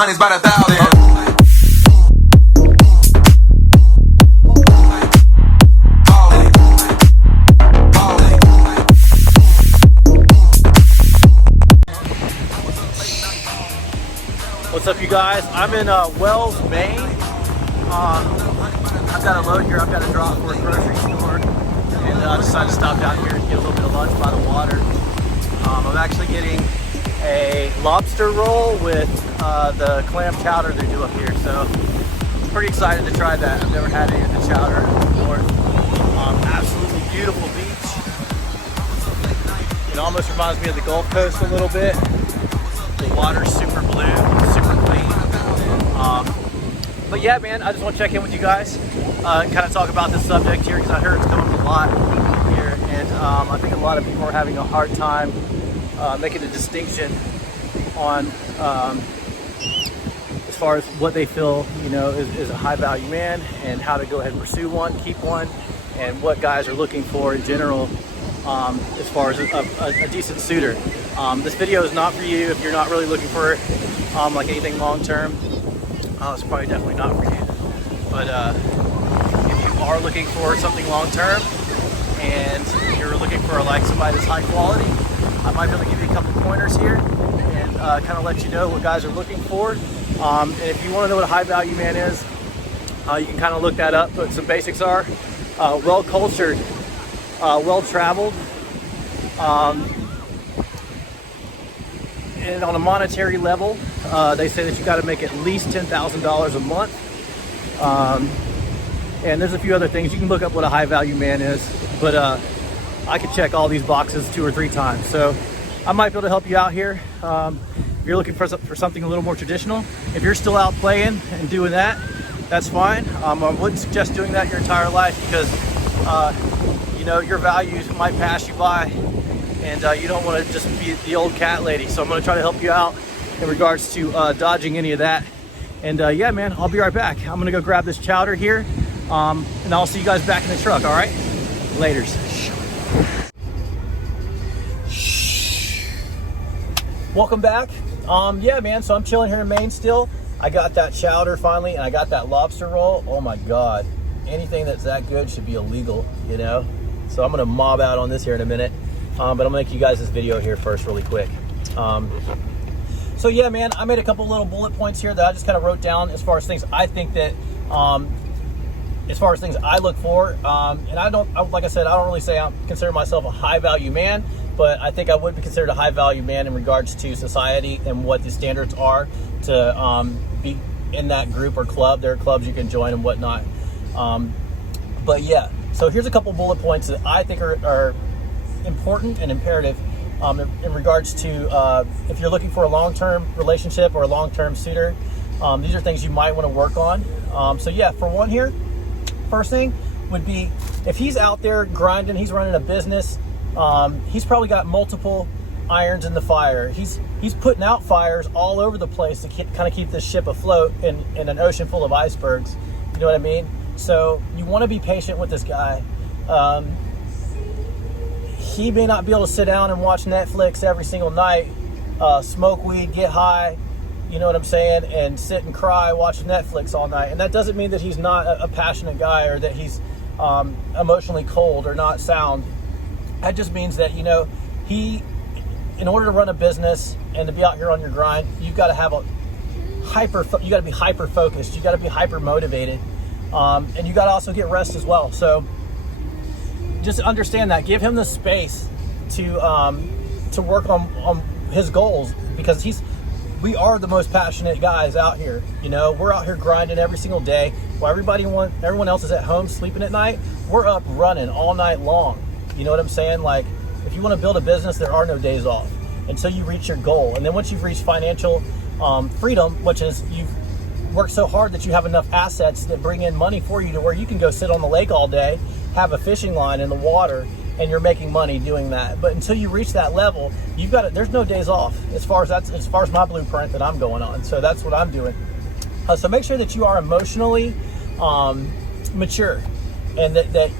Honey's by the thousand. What's up, you guys? I'm in Wells, Maine. I've got a load here. I've got to drop for a grocery store, and I decided to stop down here and get a little bit of lunch by the water. I'm actually getting a lobster roll with the clam chowder they do up here, so I'm pretty excited to try that. I've never had any of the chowder before. Absolutely beautiful beach. It almost reminds me of the Gulf Coast a little bit. The water's super blue, super clean. But yeah, man, I just want to check in with you guys, and kind of talk about this subject here, because I heard it's coming up a lot here, and I think a lot of people are having a hard time making a distinction on as far as what they feel, you know, is a high value man, and how to go ahead and pursue one, keep one, and what guys are looking for in general as far as a decent suitor. This video is not for you if you're not really looking for like anything long term. It's probably definitely not for you. But if you are looking for something long term and you're looking for like somebody that's high quality, I might be able to give you a couple pointers here and kind of let you know what guys are looking for. And if you want to know what a high value man is, you can kind of look that up. But some basics are well cultured, well traveled, and on a monetary level, they say that you got to make at least $10,000 a month. And there's a few other things. You can look up what a high value man is, but I could check all these boxes 2 or 3 times. So I might be able to help you out here. If you're looking for something a little more traditional, if you're still out playing and doing that, that's fine. I wouldn't suggest doing that your entire life, because you know, your values might pass you by, and you don't want to just be the old cat lady. So I'm going to try to help you out in regards to dodging any of that. And yeah, man, I'll be right back. I'm going to go grab this chowder here, and I'll see you guys back in the truck, all right? Laters. Welcome back. Yeah, man, so I'm chilling here in Maine still. I got that chowder finally, and I got that lobster roll. Oh my God. Anything that's that good should be illegal, you know? So I'm going to mob out on this here in a minute. But I'm gonna make you guys this video here first really quick. So yeah, man, I made a couple little bullet points here that I just kind of wrote down as far as things I think that, as far as things I look for. And like I said, I don't really say I consider myself a high value man, but I think I would be considered a high value man in regards to society and what the standards are to be in that group or club. There are clubs you can join and whatnot. But yeah, so here's a couple bullet points that I think are important and imperative in regards to if you're looking for a long-term relationship or a long-term suitor. These are things you might want to work on. So yeah, for one here, first thing would be, if he's out there grinding, he's running a business, he's probably got multiple irons in the fire. He's putting out fires all over the place to kind of keep this ship afloat in an ocean full of icebergs. You know what I mean? So you want to be patient with this guy. He may not be able to sit down and watch Netflix every single night, smoke weed, get high, you know what I'm saying, and sit and cry watching Netflix all night. And that doesn't mean that he's not a passionate guy, or that he's emotionally cold or not sound. That just means that, you know, in order to run a business and to be out here on your grind, you've got to have you got to be hyper focused, you got to be hyper motivated, and you got to also get rest as well. So just understand that. Give him the space to work on his goals, because we are the most passionate guys out here. You know, we're out here grinding every single day while everyone else is at home sleeping at night. We're up running all night long. You know what I'm saying? Like, if you want to build a business, there are no days off until you reach your goal. And then once you've reached financial freedom, which is you've worked so hard that you have enough assets that bring in money for you to where you can go sit on the lake all day, have a fishing line in the water, and you're making money doing that. But until you reach that level, there's no days off as far as my blueprint that I'm going on. So that's what I'm doing. So make sure that you are emotionally mature, and that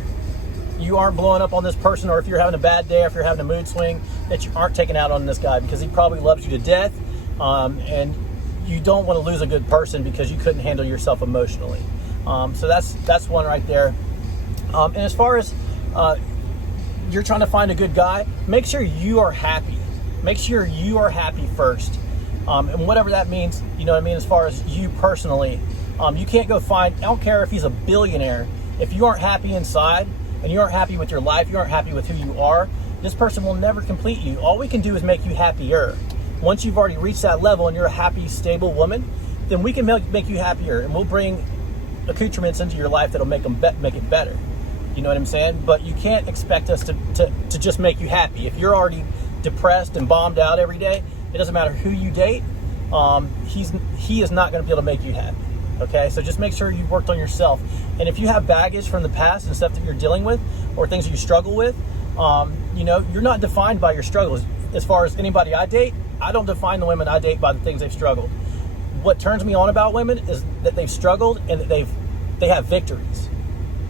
you aren't blowing up on this person, or if you're having a bad day, or if you're having a mood swing, that you aren't taking out on this guy, because he probably loves you to death, and you don't want to lose a good person because you couldn't handle yourself emotionally. So that's one right there. And as far as you're trying to find a good guy, make sure you are happy. Make sure you are happy first. And whatever that means, you know what I mean, as far as you personally, you can't go find, I don't care if he's a billionaire, if you aren't happy inside and you aren't happy with your life, you aren't happy with who you are, this person will never complete you. All we can do is make you happier. Once you've already reached that level and you're a happy, stable woman, then we can make you happier, and we'll bring accoutrements into your life that'll make it better. You know what I'm saying? But you can't expect us to just make you happy. If you're already depressed and bombed out every day, it doesn't matter who you date. He is not going to be able to make you happy. Okay, so just make sure you've worked on yourself. And if you have baggage from the past and stuff that you're dealing with, or things that you struggle with, you know, you're not defined by your struggles. As far as anybody I date, I don't define the women I date by the things they've struggled. What turns me on about women is that they've struggled and that they have victories,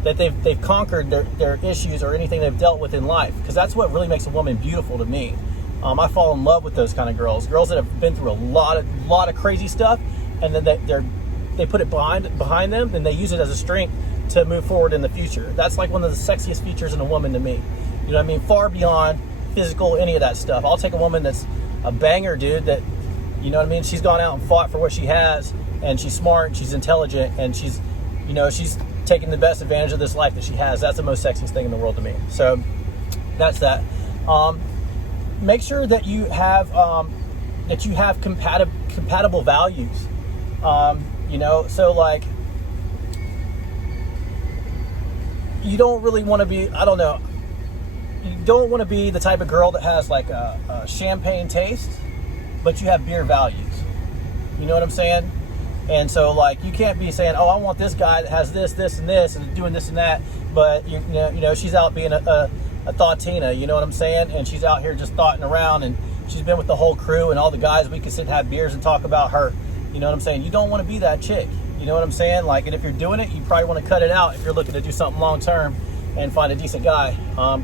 that they've conquered their issues or anything they've dealt with in life, because that's what really makes a woman beautiful to me. I fall in love with those kind of girls that have been through a lot of crazy stuff, and then they put it behind them, and they use it as a strength to move forward in the future. That's like one of the sexiest features in a woman to me. You know what I mean? Far beyond physical, any of that stuff. I'll take a woman that's a banger, dude, that, you know what I mean, she's gone out and fought for what she has, and she's smart, she's intelligent, and she's taking the best advantage of this life that she has. That's the most sexiest thing in the world to me. So that's that. Make sure that you have compatible values. You know, so like, you don't really want to be, I don't know, you don't want to be the type of girl that has like a champagne taste, but you have beer values. You know what I'm saying? And so like, you can't be saying, oh, I want this guy that has this, this, and this, and doing this and that, but you know, she's out being a thoughtina, you know what I'm saying? And she's out here just thoughting around, and she's been with the whole crew and all the guys. We can sit and have beers and talk about her. You know what I'm saying? You don't want to be that chick. You know what I'm saying? Like, and if you're doing it, you probably want to cut it out if you're looking to do something long term and find a decent guy.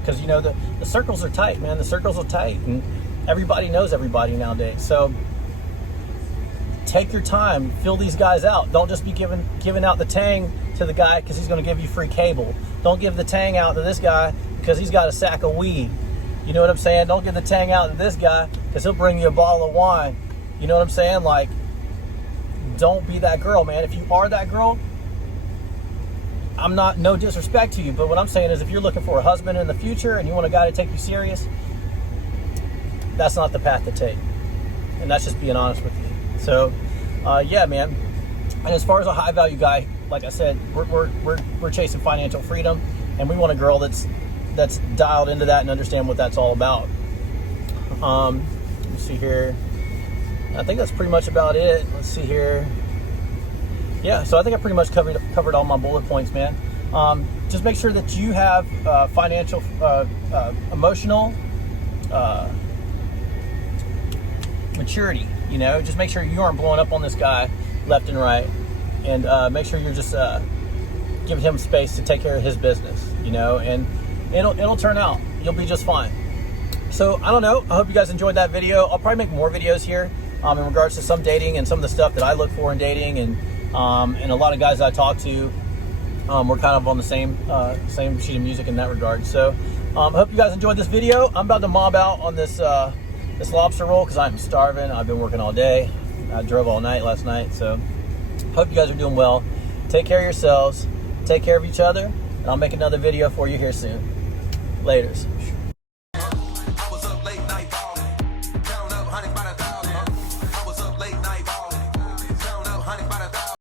Because, you know, the circles are tight, man. The circles are tight, and everybody knows everybody nowadays. So take your time, fill these guys out. Don't just be giving out the tang to the guy because he's going to give you free cable. Don't give the tang out to this guy because he's got a sack of weed. You know what I'm saying? Don't give the tang out to this guy because he'll bring you a bottle of wine. You know what I'm saying? Like, don't be that girl, man. If you are that girl, I'm not, no disrespect to you, but what I'm saying is, if you're looking for a husband in the future and you want a guy to take you serious, that's not the path to take. And that's just being honest with you. So, yeah, man. And as far as a high value guy, like I said, we're chasing financial freedom, and we want a girl that's dialed into that and understand what that's all about. Let me see here. I think that's pretty much about it. Let's see here. Yeah, so I think I pretty much covered all my bullet points, man. Just make sure that you have financial, emotional maturity. You know, just make sure you aren't blowing up on this guy left and right, and make sure you're just giving him space to take care of his business. You know, and it'll turn out. You'll be just fine. So I don't know. I hope you guys enjoyed that video. I'll probably make more videos here in regards to some dating and some of the stuff that I look for in dating, and a lot of guys I talk to, we're kind of on the same sheet of music in that regard. So I hope you guys enjoyed this video. I'm about to mob out on this lobster roll because I'm starving. I've been working all day. I drove all night last night. So hope you guys are doing well. Take care of yourselves. Take care of each other. And I'll make another video for you here soon. Laters.